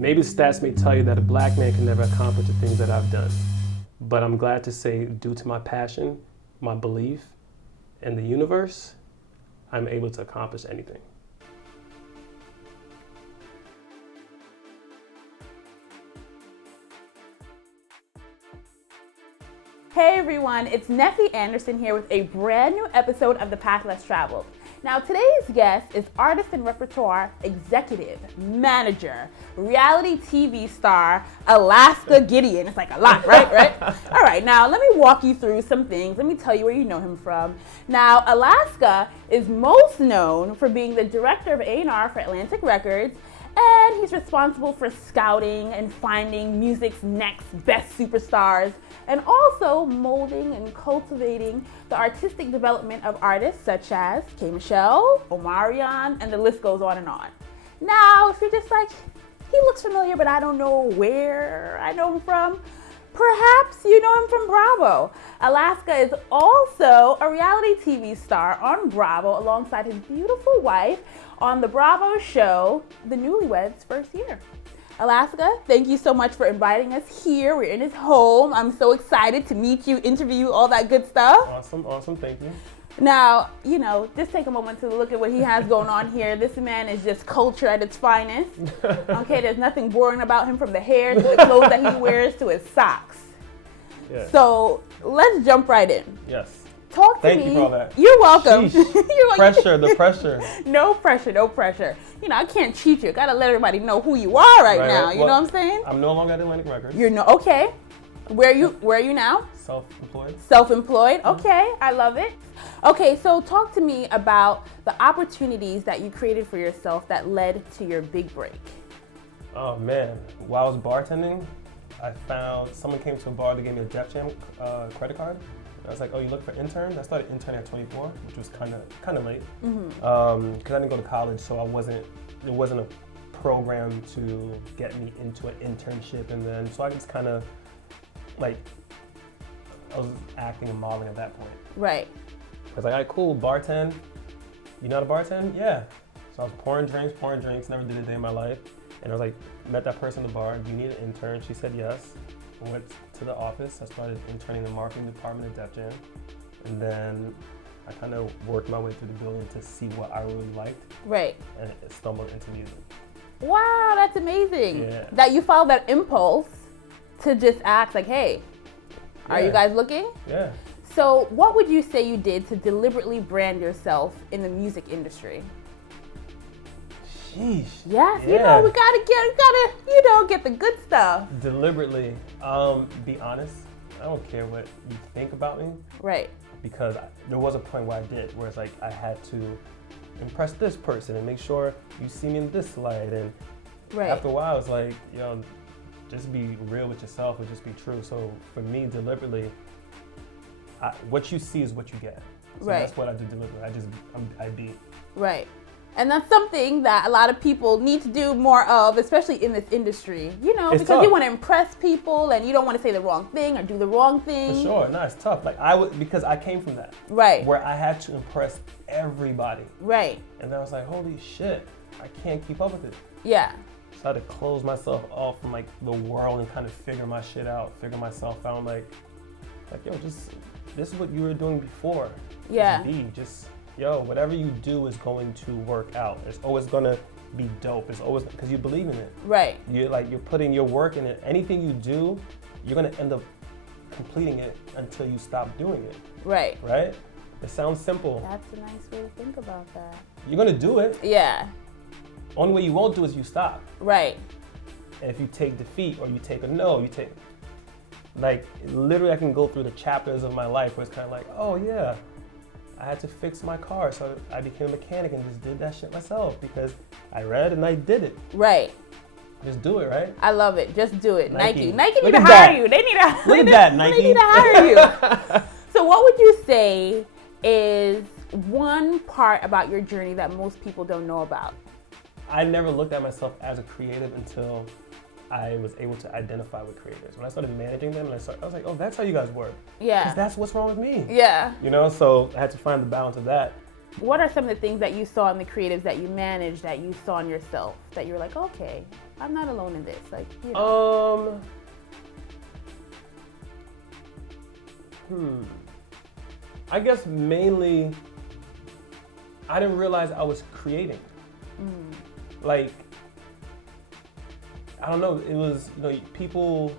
Maybe the stats may tell you that a black man can never accomplish the things that I've done. But I'm glad to say, due to my passion, my belief in the universe, I'm able to accomplish anything. Hey everyone, it's Neffy Anderson here with a brand new episode of The Path Less Traveled. Now today's guest is artist and repertoire executive, manager, reality TV star, Alaska Gedeon. It's like a lot, right? All right, now let me walk you through some things. Let me tell you where you know him from. Now, Alaska is most known for being the director of A&R for Atlantic Records, and he's responsible for scouting and finding music's next best superstars, and also molding and cultivating the artistic development of artists such as K.Michelle, Omarion, and the list goes on and on. Now, if you're just like, he looks familiar, but I don't know where I know him from, perhaps you know him from Bravo. Alaska is also a reality TV star on Bravo alongside his beautiful wife on the Bravo show, The Newlyweds First Year. Alaska, thank you so much for inviting us here. We're in his home. I'm so excited to meet you, interview you, all that good stuff. Awesome, thank you. Now, just take a moment to look at what he has going on here. This man is just culture at its finest. Okay, there's nothing boring about him, from the hair to the clothes that he wears to his socks. Yeah. So let's jump right in. Yes. Talk to me. Thank you for all that. You're welcome. The pressure. No pressure. I can't cheat you. Gotta let everybody know who you are right now. You know what I'm saying? I'm no longer at Atlantic Records. Okay. Where are you now? Self-employed. Okay, I love it. Okay, so talk to me about the opportunities that you created for yourself that led to your big break. Oh man, while I was bartending, I found someone came to a bar to give me a Def Jam credit card. I was like, oh, you look for interns? I started interning at 24, which was kind of late, because I didn't go to college, so there wasn't a program to get me into an internship, and then so I just kind of I was acting and modeling at that point. Right. I was like, all right, cool, bartend. You know how to bartend? Yeah. So I was pouring drinks, never did it a day in my life, and I was like, met that person at the bar. Do you need an intern? She said yes. Went to the office. I started interning in the marketing department at Def Jam, and then I kind of worked my way through the building to see what I really liked. Right. And stumbled into music. Wow, that's amazing. Yeah. That you followed that impulse to just ask like, hey, are you guys looking? Yeah. So what would you say you did to deliberately brand yourself in the music industry? Sheesh. Yes, yeah. We gotta get the good stuff. Deliberately, be honest. I don't care what you think about me. Right. Because there was a point where I did, where it's like I had to impress this person and make sure you see me in this light. And after a while, it's like, just be real with yourself and just be true. So for me, deliberately, what you see is what you get. So that's what I do deliberately. I be. Right. And that's something that a lot of people need to do more of, especially in this industry, because tough. you want to impress people and you don't want to say the wrong thing or do the wrong thing. For sure, no, it's tough. Because I came from that. Right. Where I had to impress everybody. Right. And then I was like, holy shit, I can't keep up with it. Yeah. So I had to close myself off from the world and kind of figure my shit out, figure myself out. Like, this is what you were doing before. Yeah. Whatever you do is going to work out. It's always gonna be dope. It's always because you believe in it. Right. You're putting your work in it. Anything you do, you're gonna end up completing it until you stop doing it. Right. Right? It sounds simple. That's a nice way to think about that. You're gonna do it. Yeah. Only way you won't do is you stop. Right. And if you take defeat or you take a no, literally I can go through the chapters of my life where it's kind of like, oh yeah, I had to fix my car, so I became a mechanic and just did that shit myself because I read and I did it. Right. Just do it, right? I love it. Just do it. Nike need Look to at hire that. you. They need to Look at that, Nike. They need to hire you. So what would you say is one part about your journey that most people don't know about? I never looked at myself as a creative until I was able to identify with creators. When I started managing them, I was like, oh, that's how you guys work. Yeah. Because that's what's wrong with me. Yeah. So I had to find the balance of that. What are some of the things that you saw in the creatives that you managed that you saw in yourself that you were like, okay, I'm not alone in this? Like, you know. I guess mainly I didn't realize I was creating. Like, I don't know, it was, people,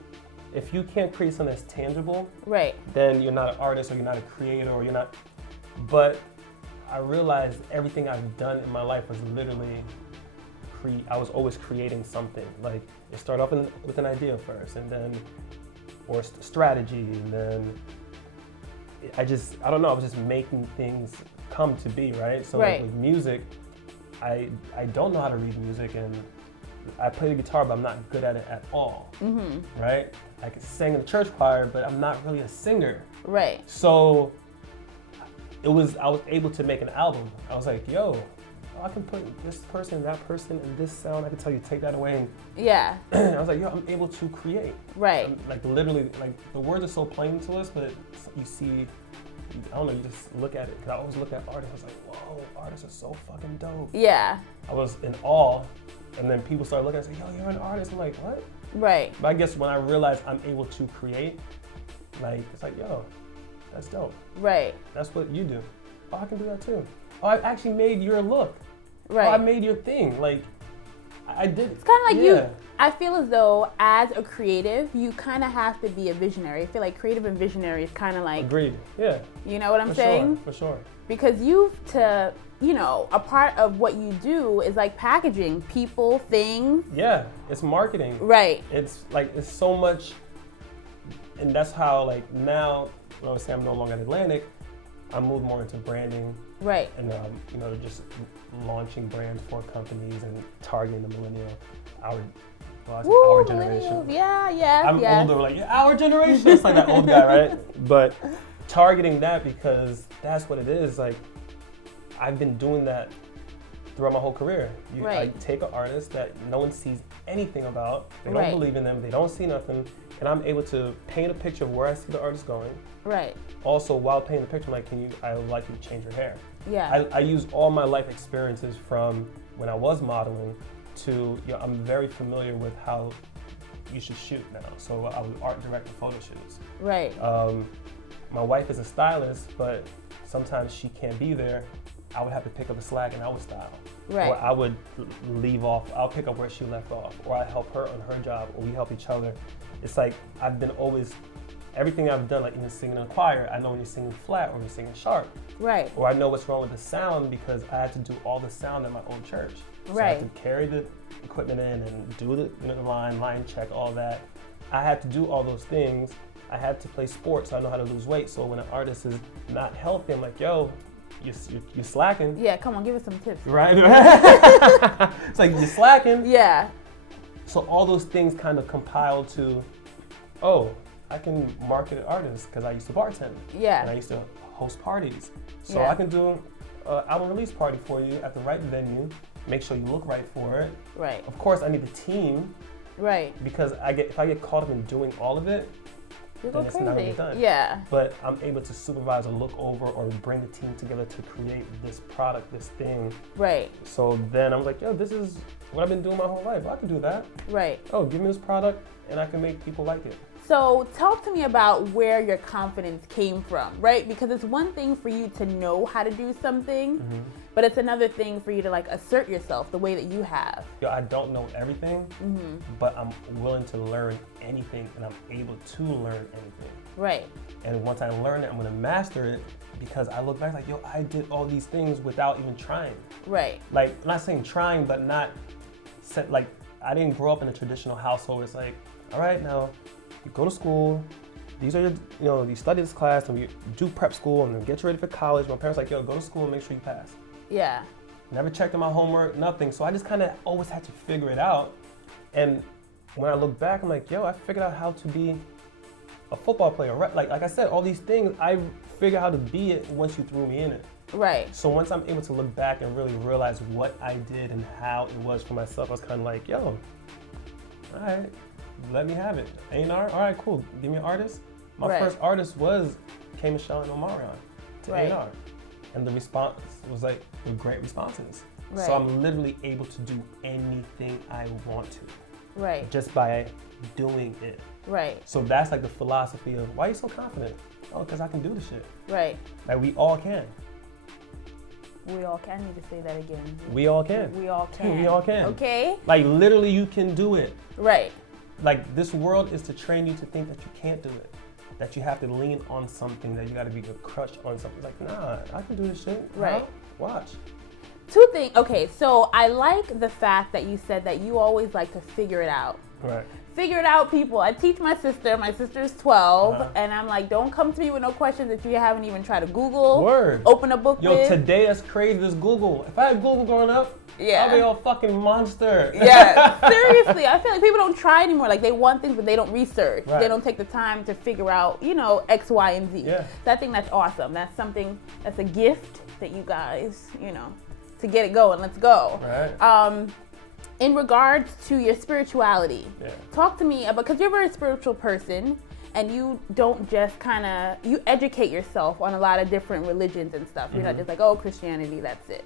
if you can't create something that's tangible, right, then you're not an artist or you're not a creator or you're not, but I realized everything I've done in my life was literally, I was always creating something. Like, it started off with an idea first, and then, or strategy, and then I don't know, I was just making things come to be, right? So right. Like with music, I don't know how to read music, and I play the guitar, but I'm not good at it at all, right? I could sing in the church choir, but I'm not really a singer. Right. So I was able to make an album. I was like, yo, I can put this person, that person, and this sound. I can tell you, take that away. And yeah. I was like, yo, I'm able to create. Right. Like literally, like the words are so plain to us, but you see, I don't know, you just look at it. Cause I always look at artists, I was like, whoa, artists are so fucking dope. Yeah. I was in awe, and then people started looking and say, yo, you're an artist. I'm like, what? Right. But I guess when I realized I'm able to create, like, it's like, yo, that's dope. Right. That's what you do. Oh, I can do that too. Oh, I actually made your look. Right. Oh, I made your thing. Like, I did. It's kind of like you. I feel as though as a creative, you kind of have to be a visionary. I feel like creative and visionary is kind of like. Agreed. Yeah. You know what I'm saying? For sure. Because a part of what you do is like packaging people, things. Yeah, it's marketing. Right. It's like, it's so much, and that's how, like, now, when I was saying I'm no longer at Atlantic, I moved more into branding. Right. And, just launching brands for companies and targeting the millennial, our generation. Yeah, I'm older, like, our generation. It's like that old guy, right? But targeting that, because that's what it is. Like, I've been doing that throughout my whole career. I take an artist that no one sees anything about, they don't believe in them, they don't see nothing, and I'm able to paint a picture of where I see the artist going. Right. Also, while painting the picture, I'm like, I would like you to change your hair. Yeah. I use all my life experiences from when I was modeling to, I'm very familiar with how you should shoot now. So I would art direct the photo shoots. Right. My wife is a stylist, but sometimes she can't be there. I would have to pick up the slack and I would style. Right. Or I would leave off, I'll pick up where she left off, or I help her on her job, or we help each other. It's like, I've been always, everything I've done, like even singing in a choir, I know when you're singing flat or you're singing sharp. Right. Or I know what's wrong with the sound because I had to do all the sound at my old church. So right. I had to carry the equipment in and do the line check, all that. I had to do all those things. I had to play sports, so I know how to lose weight. So when an artist is not healthy, I'm like, yo, you're slacking. Yeah, come on, give us some tips. Right? It's like, you're slacking. Yeah. So all those things kind of compile to, oh, I can market an artist because I used to bartend. Yeah. And I used to host parties. So yeah. I can do an album release party for you at the right venue, make sure you look right for it. Right. Of course, I need the team. Right. Because if I get caught up in doing all of it, then it's not really done. Yeah. But I'm able to supervise or look over or bring the team together to create this product, this thing. Right. So then I was like, yo, this is what I've been doing my whole life. I can do that. Right. Oh, give me this product and I can make people like it. So talk to me about where your confidence came from, right? Because it's one thing for you to know how to do something, but it's another thing for you to like assert yourself the way that you have. Yo, I don't know everything, but I'm willing to learn anything and I'm able to learn anything. Right. And once I learn it, I'm gonna master it because I look back like, yo, I did all these things without even trying. Right. Like, I'm not saying trying, but not, like, I didn't grow up in a traditional household. It's like, all right, now, you go to school, these are your, you study this class and you do prep school and then get you ready for college. My parents were like, yo, go to school and make sure you pass. Yeah. Never checked on my homework, nothing. So I just kind of always had to figure it out. And when I look back, I'm like, yo, I figured out how to be a football player. Like I said, all these things, I figured out how to be it once you threw me in it. Right. So once I'm able to look back and really realize what I did and how it was for myself, I was kind of like, yo, all right. Let me have it. A&R? All right, cool. Give me an artist. My first artist was K.Michelle and Omarion to A&R. And the response was like with great responses. Right. So I'm literally able to do anything I want to. Right. Just by doing it. Right. So that's like the philosophy of why are you so confident? Oh, because I can do the shit. Right. Like we all can. We all can. I need to say that again. We all can. We all can. We all can. Okay. Like literally you can do it. Right. Like this world is to train you to think that you can't do it. That you have to lean on something, that you gotta be a crutch on something. Like, nah, I can do this shit. Right. Huh? Watch. Two things. Okay, so I like the fact that you said that you always like to figure it out. Right. Figure it out, people. I teach my sister. My sister's 12, Uh-huh. and I'm like, don't come to me with no questions that you haven't even tried to Google. Word. Open a book Yo, with. today that's crazy, this Google. If I had Google growing up, Yeah. I'd be a fucking monster. Yeah, seriously. I feel like people don't try anymore. Like they want things, but they don't research. Right. They don't take the time to figure out, X, Y, and Z. Yeah. So I think that's awesome. That's something, that's a gift that you guys, to get it going. Let's go. Right. In regards to your spirituality, Yeah. talk to me about, because you're a very spiritual person and you don't just you educate yourself on a lot of different religions and stuff. You're not just like, oh, Christianity, that's it.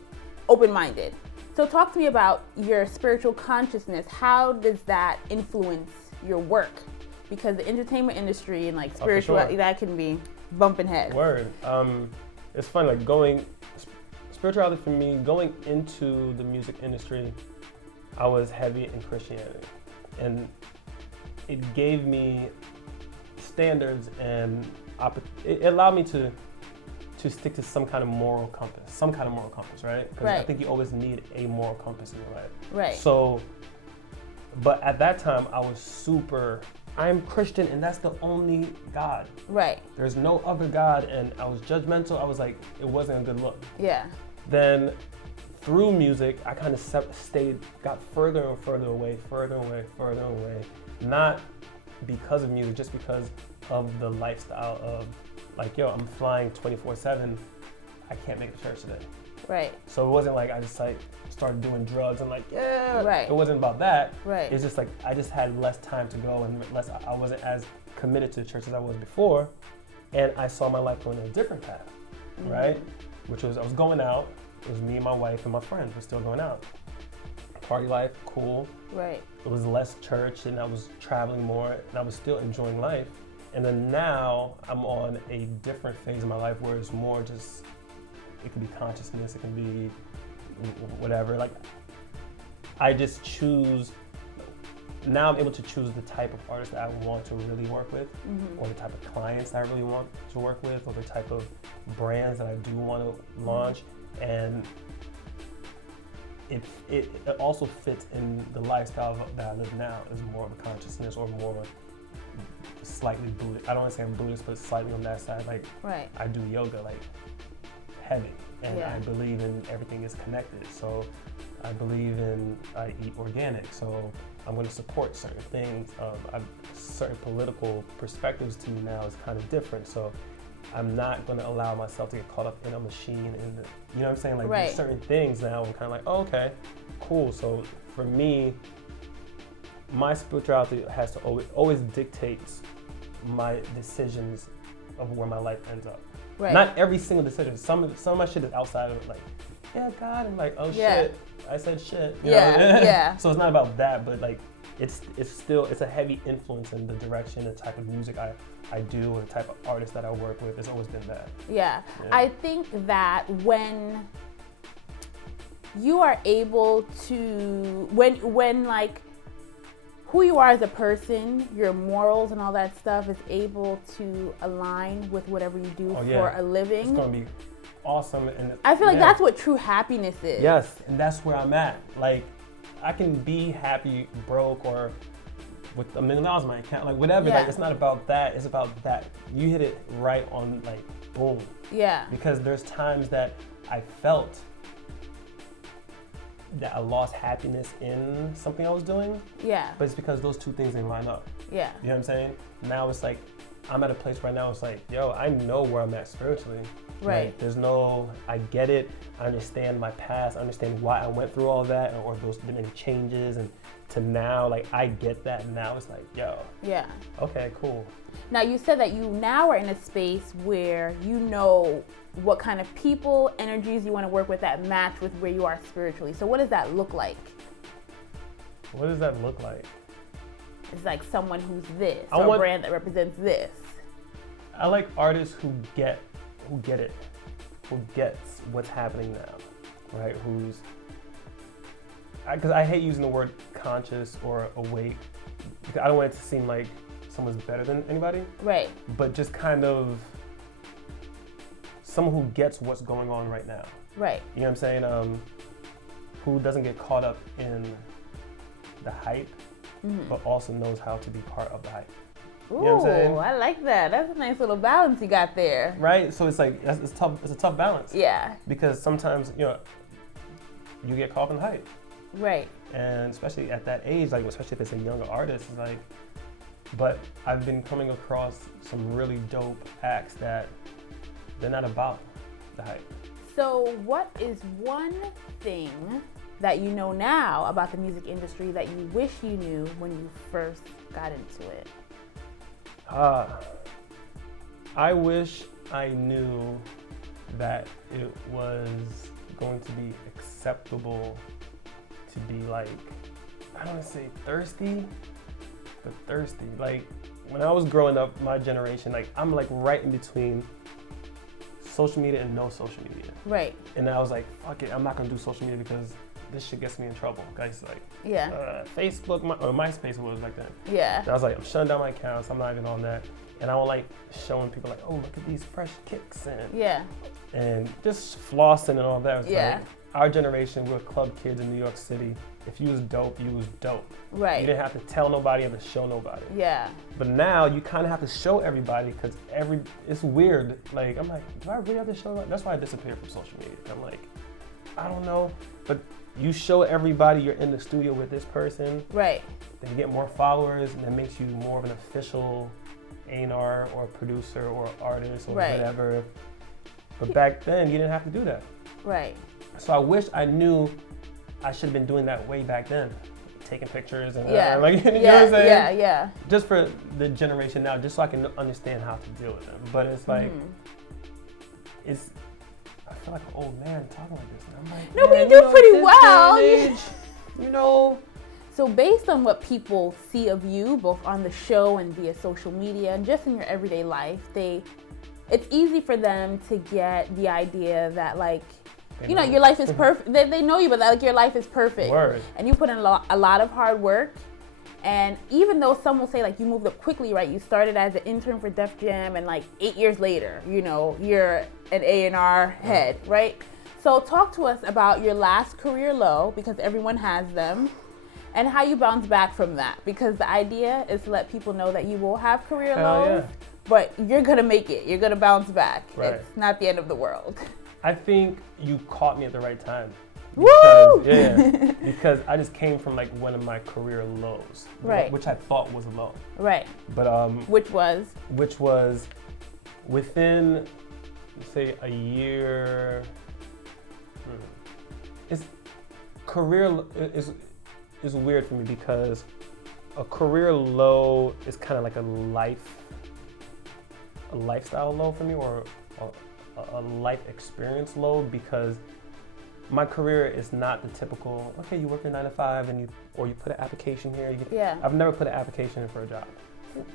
Open-minded. So talk to me about your spiritual consciousness. How does that influence your work? Because the entertainment industry and like spirituality, sure. that can be bumping heads. Word. It's fun, like spirituality for me, going into the music industry, I was heavy in Christianity. And it gave me standards and it allowed me to stick to some kind of moral compass, right? Because I Right. think you always need a moral compass in your life. Right. So, but at that time, I'm Christian and that's the only God. Right. There's no other God, and I was judgmental. I was like, it wasn't a good look. Yeah. Then through music, I kind of got further and further away, not because of music, just because of the lifestyle of like, yo, I'm flying 24/7, I can't make it to church today. Right. So it wasn't like I just like started doing drugs and like, yeah. Right. It wasn't about that. Right. It's just like I just had less time to go and I wasn't as committed to the church as I was before. And I saw my life going in a different path, right? Which was, I was going out, it was me and my wife and my friends, we're still going out. Party life, cool. Right. It was less church and I was traveling more and I was still enjoying life. And then now I'm on a different phase of my life where it's more just, it could be consciousness, it can be whatever. Like, I just choose, now I'm able to choose the type of artist that I want to really work with, or the type of clients that I really want to work with, or the type of brands that I do want to launch. And it also fits in the lifestyle that I live now. Is more of a consciousness or more slightly Buddhist. I don't want to say I'm Buddhist, but slightly on that side. Like, Right. I do yoga like heavy, and Yeah. I believe in everything is connected. So I believe in, I eat organic, so I'm going to support certain things. Certain political perspectives to me now is kind of different. So I'm not going to allow myself to get caught up in a machine. And you know what I'm saying? Like, Right. there's certain things now I'm kind of like, oh, okay, cool. So for me, my spirituality has to always dictates my decisions of where my life ends up. Right. Not every single decision. Some of my shit is outside of it, like, yeah, God, and like, oh shit, I said shit. You know? Yeah. So it's not about that, but like, it's a heavy influence in the direction, the type of music I do, or the type of artist that I work with. It's always been that. Yeah. I think that when you are able to, when like who you are as a person, your morals and all that stuff is able to align with whatever you do for a living. It's gonna be awesome. And I feel like that's what true happiness is. Yes, and that's where I'm at. Like, I can be happy, broke, or with $1 million in my account, like whatever. Yeah. Like, it's not about that. It's about that. You hit it right on, like, boom. Yeah. Because there's times that I felt that I lost happiness in something I was doing. Yeah. But it's because those two things didn't line up. Yeah. You know what I'm saying? Now it's like, I'm at a place right now, it's like, yo, I know where I'm at spiritually. Right. Like, there's no, I get it. I understand my past. I understand why I went through all that, or those many changes, and to now, like, I get that now. It's like, yo. Yeah. Okay, cool. Now, you said that you now are in a space where you know what kind of people, energies you want to work with that match with where you are spiritually. So what does that look like? What does that look like? It's like someone who's this, or a brand that represents this. I like artists who get it, who gets what's happening now, right? Because I hate using the word conscious or awake, because I don't want it to seem like someone's better than anybody. Right. But just kind of someone who gets what's going on right now. Right. You know what I'm saying? Who doesn't get caught up in the hype, but also knows how to be part of the hype. Ooh, you know what I'm saying? I like that. That's a nice little balance you got there. Right? So it's like, it's tough. It's a tough balance. Yeah. Because sometimes, you get caught up in hype. Right. And especially at that age, like, especially if it's a younger artist, it's like, but I've been coming across some really dope acts that they're not about the hype. So what is one thing that you know now about the music industry that you wish you knew when you first got into it? I wish I knew that it was going to be acceptable to be, like, I don't want to say thirsty, but thirsty. Like, when I was growing up, my generation, like, I'm like right in between social media and no social media. Right. And I was like, fuck it, I'm not gonna do social media because this shit gets me in trouble. Guys, like, Facebook, or MySpace was back then. Yeah. And I was like, I'm shutting down my accounts, I'm not even on that. And I don't like showing people, like, oh, look at these fresh kicks and just flossing and all that. Like, our generation, we were club kids in New York City. If you was dope, you was dope. Right. You didn't have to tell nobody or to show nobody. Yeah. But now you kind of have to show everybody, because it's weird. Like, I'm like, do I really have to show that? That's why I disappeared from social media. I'm like, I don't know. But you show everybody you're in the studio with this person. Right. Then you get more followers, and that makes you more of an official A&R or producer or artist or whatever. But back then, you didn't have to do that. Right. So I wish I knew I should have been doing that way back then. Taking pictures and like, you know what I'm saying? Yeah. Just for the generation now, just so I can understand how to deal with them. But it's like, I feel like an old man talking like this. And I'm like, no, but you do pretty well. Age, So based on what people see of you, both on the show and via social media and just in your everyday life, it's easy for them to get the idea that, like, your life is perfect. They know you, but like, your life is perfect. Word. And you put in a lot of hard work. And even though some will say, like, you moved up quickly, right? You started as an intern for Def Jam, and like 8 years later, you're an A&R head, right? So talk to us about your last career low, because everyone has them, and how you bounce back from that. Because the idea is to let people know that you will have career lows, but you're gonna make it. You're gonna bounce back. Right. It's not the end of the world. I think you caught me at the right time. Woo! Because I just came from, like, one of my career lows, right? Which I thought was low, right? But which was within, say, a year. It's career is weird for me, because a career low is kind of like a lifestyle low for me, or a life experience low, because my career is not the typical, okay, you work your 9 to 5 and you put an application here. I've never put an application in for a job.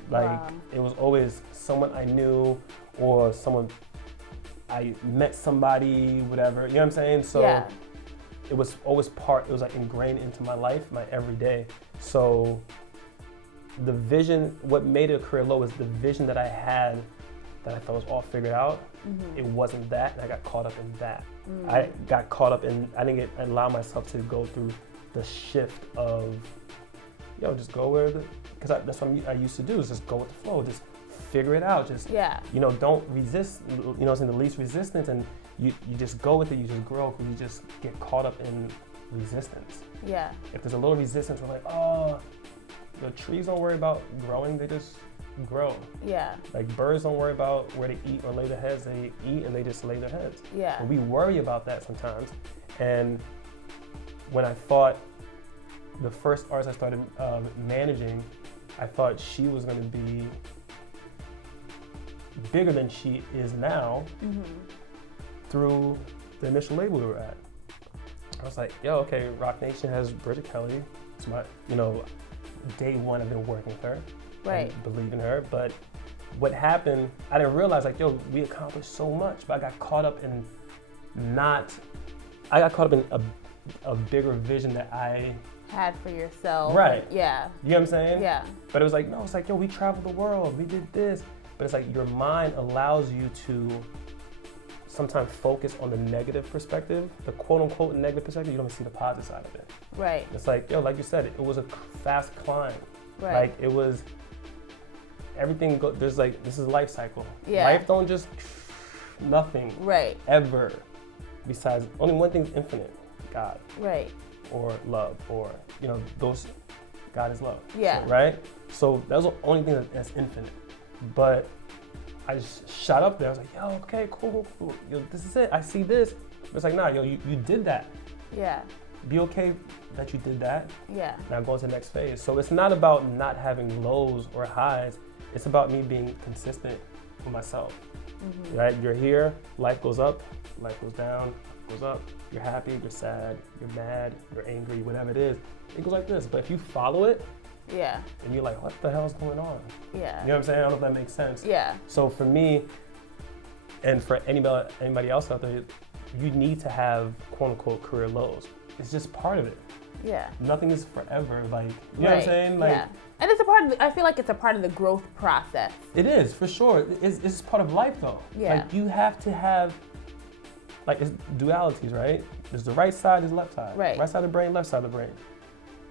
Like, it was always someone I knew, or someone I met, somebody, whatever, you know what I'm saying? So it was always it was like ingrained into my life, my everyday. So the vision, what made it a career low is the vision that I had, that I thought was all figured out. It wasn't that, and I got caught up in that. I got caught up in, I didn't allow myself to go through the shift of, just go where because that's what I used to do, is just go with the flow, just figure it out, just, don't resist, it's in the least resistance, and you just go with it, you just grow, because you just get caught up in resistance. If there's a little resistance, we're like, oh, the trees don't worry about growing, they just grow. Yeah. Like birds don't worry about where they eat or lay their heads. They eat and they just lay their heads. Yeah. And we worry about that sometimes. And when I thought the first artist I started managing, I thought she was going to be bigger than she is now through the initial label we were at. I was like, yo, okay, Rock Nation has Bridget Kelly. It's my, day one I've been working with her. Right. And believe in her. But what happened, I didn't realize, like, yo, we accomplished so much, but I got caught up in a bigger vision that I had for yourself. Right. Yeah. You know what I'm saying? Yeah. But it was like, no, it's like, yo, we traveled the world, we did this. But it's like your mind allows you to sometimes focus on the negative perspective, the quote unquote negative perspective. You don't see the positive side of it. Right. It's like, yo, like you said, it was a fast climb. Right. Like it was, everything, there's like, this is life cycle. Yeah. Life don't just, nothing. Right. Ever. Besides, only one thing's infinite, God. Right. Or love, or, those, God is love. Yeah. So, right? So that's the only thing that's infinite. But I just shot up there. I was like, yo, okay, cool. Yo, this is it. I see this. But it's like, nah, yo, you did that. Yeah. Be okay that you did that. Yeah. Now go to the next phase. So it's not about not having lows or highs. It's about me being consistent with myself. Right? You're here, life goes up, life goes down, goes up. You're happy, you're sad, you're mad, you're angry, whatever it is. It goes like this. But if you follow it, yeah, and you're like, what the hell's going on? Yeah. You know what I'm saying? I don't know if that makes sense. Yeah. So for me, and for anybody else out there, you need to have quote unquote career lows. It's just part of it. Yeah. Nothing is forever. Like, you know what I'm saying? Like, yeah. And it's a part of I feel like it's a part of the growth process. It is, for sure. It's part of life though. Yeah. Like you have to have, like, it's dualities, right? There's the right side, there's the left side. Right. Right side of the brain, left side of the brain.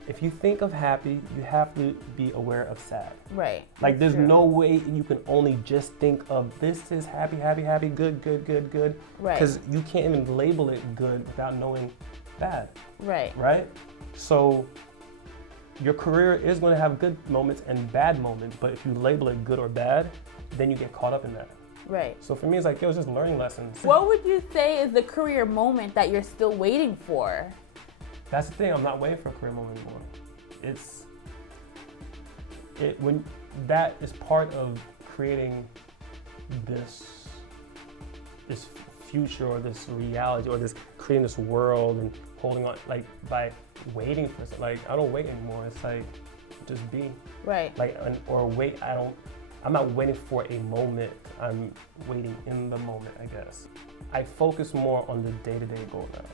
If you think of happy, you have to be aware of sad. Right. Like there's no way you can only just think of this is happy, good. Right. Because you can't even label it good without knowing bad. Right. Right? So your career is going to have good moments and bad moments, but if you label it good or bad, then you get caught up in that. Right. So for me, it's like, yo, it's just learning lessons. What would you say is the career moment that you're still waiting for? That's the thing. I'm not waiting for a career moment anymore. When that is part of creating this future or this reality or this creating this world and holding on, like by waiting for something. Like I don't wait anymore. It's like just be. Right. Like or wait. I'm not waiting for a moment. I'm waiting in the moment, I guess. I focus more on the day-to-day goal now.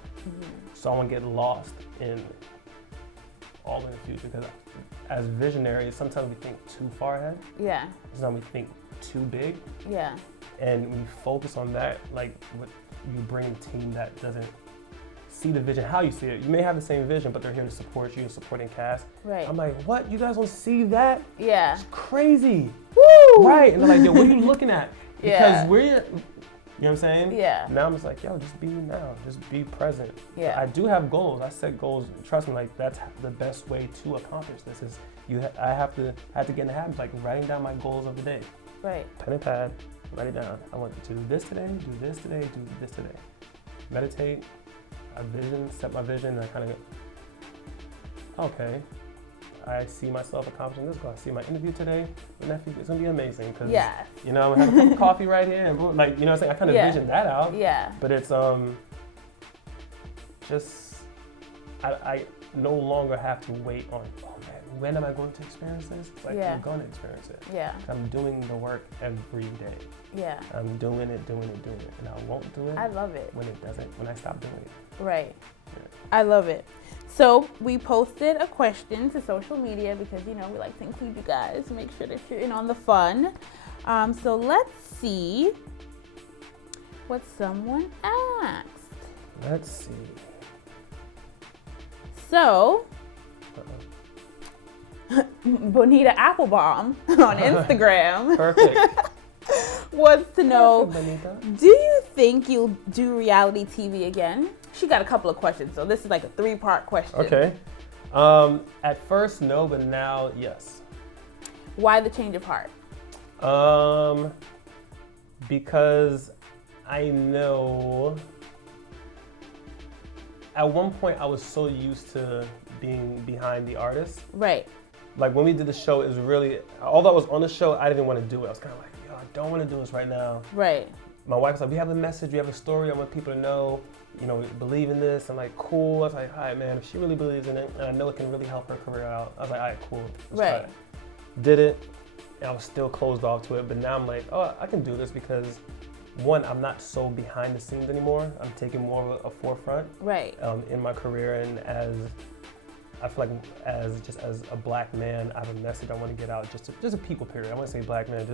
So I won't get lost in all in the future because as visionaries, sometimes we think too far ahead. Yeah. Sometimes we think too big. Yeah. And when you focus on that, like you bring a team that doesn't see the vision how you see it. You may have the same vision, but they're here to support you, a supporting cast. Right. I'm like, what? You guys don't see that? Yeah. It's crazy. Woo! Right. And they're like, yo, what are you looking at? Yeah. Because you know what I'm saying? Yeah. Now I'm just like, yo, just be now. Just be present. Yeah. I do have goals. I set goals. Trust me, like that's the best way to accomplish this is I have to get in the habit, like writing down my goals of the day. Right. Pen and pad, write it down. I want to do this today, do this today, do this today. Meditate, set my vision, and I kind of go, okay, I see myself accomplishing this goal. I see my interview today with Neffy. It's gonna be amazing because I'm gonna have a cup of coffee right here, and like, you know what I'm saying? I kind of vision that out. Yeah. But it's just I no longer have to wait on, oh man, when am I going to experience this? It's like I'm going to experience it. Yeah. I'm doing the work every day. Yeah. I'm doing it, and I won't do it. I love it. When I stop doing it. Right. Yeah. I love it. So we posted a question to social media because, we like to include you guys, make sure that you're in on the fun. So let's see what someone asked. Let's see. So, Bonita Applebaum on Instagram Perfect. wants to know, Bonita. do you think you'll do reality TV again? She got a couple of questions, so this is like a 3-part question. Okay. At first, no, but now, yes. Why the change of heart? Because I know at one point I was so used to being behind the artist. Right. Like when we did the show, it was really, although I was on the show, I didn't want to do it. I was kind of like, yo, I don't want to do this right now. Right. My wife was like, we have a message, we have a story, I want people to know, you know, we believe in this. I'm like, cool. I was like, all right, man, if she really believes in it, and I know it can really help her career out. I was like, all right, cool. Let's try it. Did it, and I was still closed off to it, but now I'm like, oh, I can do this because, one, I'm not so behind the scenes anymore. I'm taking more of a forefront in my career, and as I feel like as a black man, I have a message I want to get out, just a people period. I want to say black man,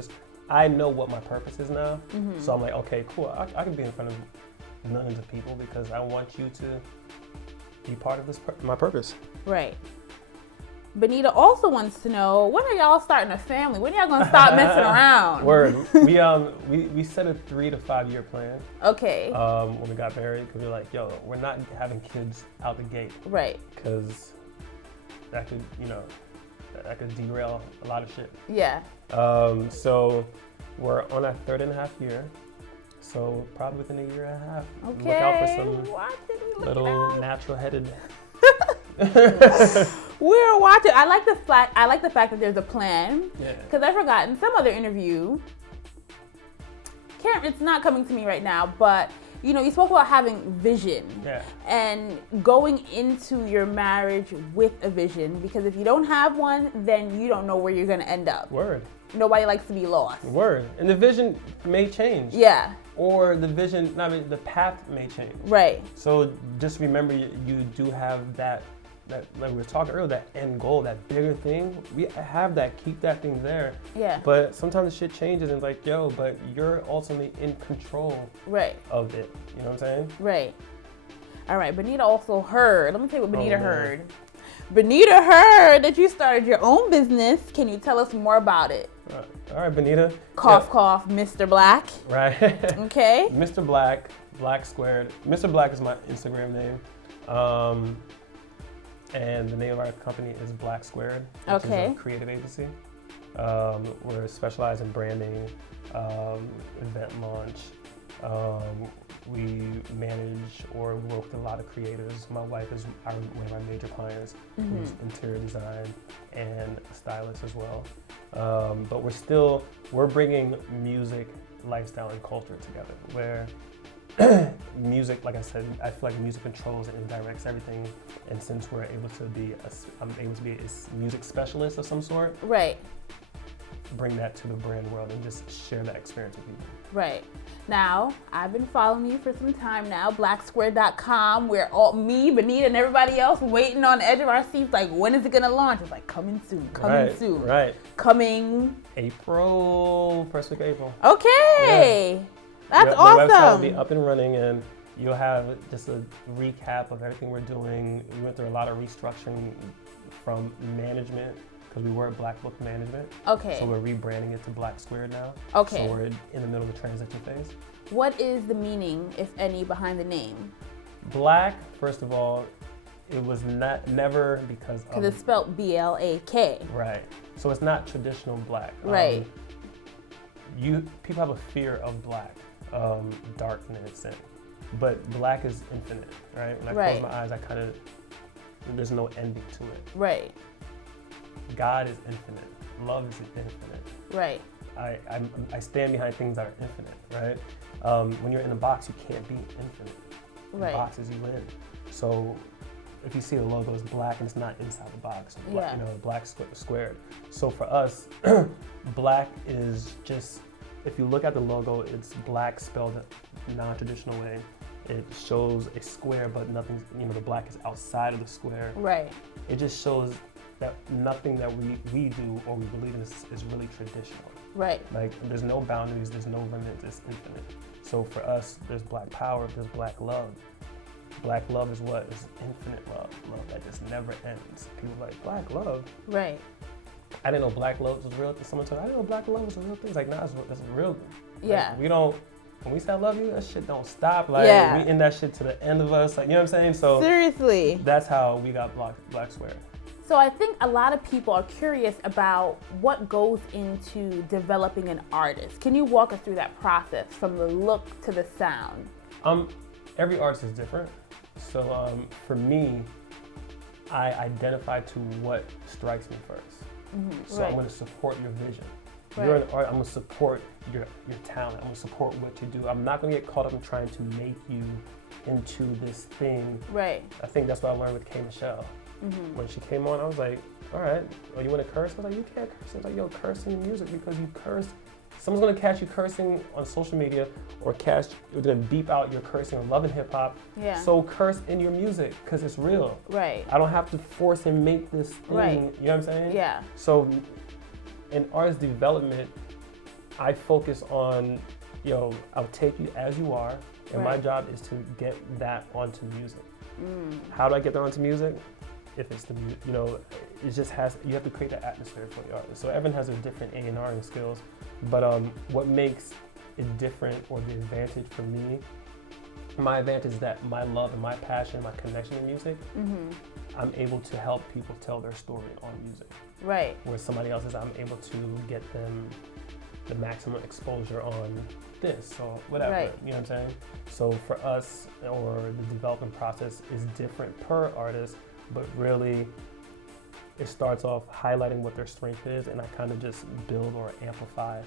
I know what my purpose is now. Mm-hmm. So I'm like, okay, cool. I can be in front of millions of people because I want you to be part of my purpose. Right. Benita also wants to know, when are y'all starting a family? When are y'all gonna stop messing around? Word. We set a 3 to 5 year plan. Okay. When we got married, because we were like, yo, we're not having kids out the gate. Right. Because that could derail a lot of shit. Yeah. So we're on our 3.5 year. So probably within a year and a half. Okay. Look out for some little natural headed. We're watching. I like the fact that there's a plan. Yeah. Because I forgot in some other interview. It's not coming to me right now, but you spoke about having vision. Yeah. And going into your marriage with a vision, because if you don't have one, then you don't know where you're gonna end up. Word. Nobody likes to be lost. Word. And the vision may change. Yeah. Or the path may change. Right. So just remember, you do have that like we were talking earlier, that end goal, that bigger thing. We have that, keep that thing there. Yeah. But sometimes the shit changes and it's like, yo, but you're ultimately in control of it. You know what I'm saying? Right. All right, Benita also heard. Let me tell you what Benita heard. Benita heard that you started your own business. Can you tell us more about it? All right, Benita. Cough, cough, Mr. Black. Right. Okay. Mr. Black, Black Squared. Mr. Black is my Instagram name. And the name of our company is Black Squared, which is a creative agency. We're specialized in branding, event launch. We manage or work with a lot of creators. My wife is one of our major clients, who's interior design and a stylist as well. But we're bringing music, lifestyle, and culture together, where music, like I said, I feel like music controls and directs everything. And since I'm able to be a music specialist of some sort, right, bring that to the brand world and just share that experience with people. Right. Now, I've been following you for some time now, blacksquare.com, where me, Benita, and everybody else waiting on the edge of our seats, like, when is it going to launch? It's like, coming soon. Right. Coming. April, first week of April. Okay. Yeah. That's awesome. The website will be up and running, and you'll have just a recap of everything we're doing. We went through a lot of restructuring from management, because we were Black Book Management. Okay. So we're rebranding it to Black Squared now. Okay. So we're in the middle of the transition phase. What is the meaning, if any, behind the name? Black, first of all, it was never because it's spelled B-L-A-K. Right. So it's not traditional black. Right. People have a fear of black, darkness, but black is infinite, right? When I close my eyes, there's no ending to it. Right. God is infinite. Love is infinite. Right. I stand behind things that are infinite, right? When you're in a box, you can't be infinite. Right. The box is you in. So if you see the logo is black and it's not inside the box, black squared. So for us, black is just, if you look at the logo, it's black spelled a non-traditional way. It shows a square, but nothing, the black is outside of the square. Right. It just shows that nothing that we do or we believe in is really traditional. Right. Like, there's no boundaries, there's no limits, it's infinite. So for us, there's black power, there's black love. Black love is what? It's infinite love that just never ends. People are like, black love? Right. I didn't know black love was real. Someone told me, I didn't know black love was a real thing. It's like, nah, it's real. Yeah. Like, when we say I love you, that shit don't stop. Like, we in that shit to the end of us. Like, you know what I'm saying? So seriously. That's how we got Black Square. So I think a lot of people are curious about what goes into developing an artist. Can you walk us through that process from the look to the sound? Every artist is different. So for me, I identify to what strikes me first. So I'm going to support your vision. You're an artist, I'm going to support your talent. I'm going to support what you do. I'm not going to get caught up in trying to make you into this thing. Right. I think that's what I learned with K.Michelle. When she came on, I was like, all right, oh, you want to curse? I was like, you can't curse. I was like, yo, curse in your music because you curse. Someone's going to catch you cursing on social media or they're going to beep out your cursing on Love and Hip Hop. Yeah. So curse in your music because it's real. Right. I don't have to force and make this thing. Right. You know what I'm saying? Yeah. So in artist development, I focus on, I'll take you as you are, and my job is to get that onto music. How do I get that onto music? If it's the, it just you have to create that atmosphere for the artist. So everyone has their different A&R skills, but what makes it different, or the advantage for me, my advantage is that my love and my passion, my connection to music, I'm able to help people tell their story on music. Right. Where somebody else is, I'm able to get them the maximum exposure on this or whatever. Right. You know what I'm saying? So for us, or the development process is different per artist, but really it starts off highlighting what their strength is, and I kind of just build or amplify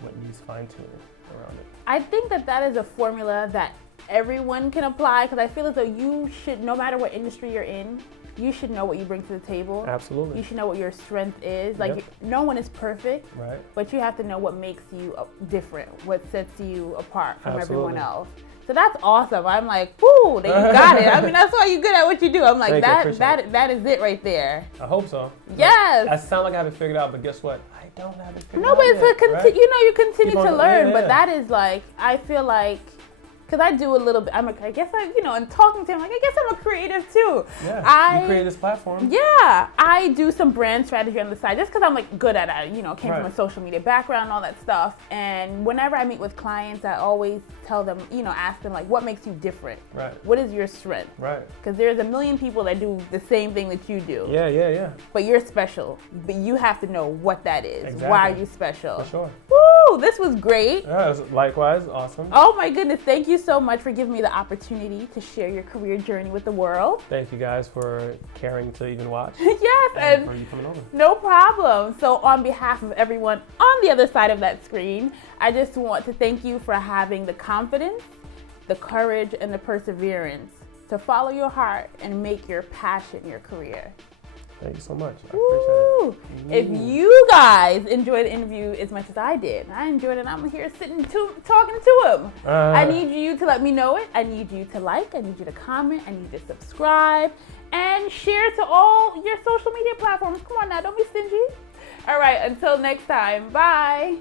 what needs fine-tuning around it. I think that is a formula that everyone can apply, because I feel as though you should, no matter what industry you're in, you should know what you bring to the table. Absolutely. You should know what your strength is. Like, no one is perfect, right? But you have to know what makes you different, what sets you apart from everyone else. So that's awesome. I'm like, whoo, you got it. I mean, that's why you're good at what you do. I'm like, that is it right there. I hope so. Yes. I sound like I have it figured out, but guess what? I don't have it figured out. No, but it's you continue to learn. But that is like, I feel like, because I do a little bit, I guess and talking to him, like, I guess I'm a creative too. Yeah, you created this platform. Yeah, I do some brand strategy on the side just because I'm like good at it. Came from a social media background and all that stuff. And whenever I meet with clients, I always tell them, ask them like, what makes you different? Right. What is your strength? Right. Because there's a million people that do the same thing that you do. Yeah. But you're special. But you have to know what that is. Exactly. Why are you special? For sure. Woo! This was great. Yeah, likewise, awesome. Oh my goodness, thank you so much for giving me the opportunity to share your career journey with the world. Thank you guys for caring to even watch. Yes, and for you coming over. No problem. So on behalf of everyone on the other side of that screen, I just want to thank you for having the confidence, the courage, and the perseverance to follow your heart and make your passion your career. Thank you so much. I appreciate it. If you guys enjoyed the interview as much as I did, I enjoyed it, and I'm here talking to him. I need you to let me know it. I need you to like. I need you to comment. I need you to subscribe and share to all your social media platforms. Come on now, don't be stingy. All right, until next time, bye.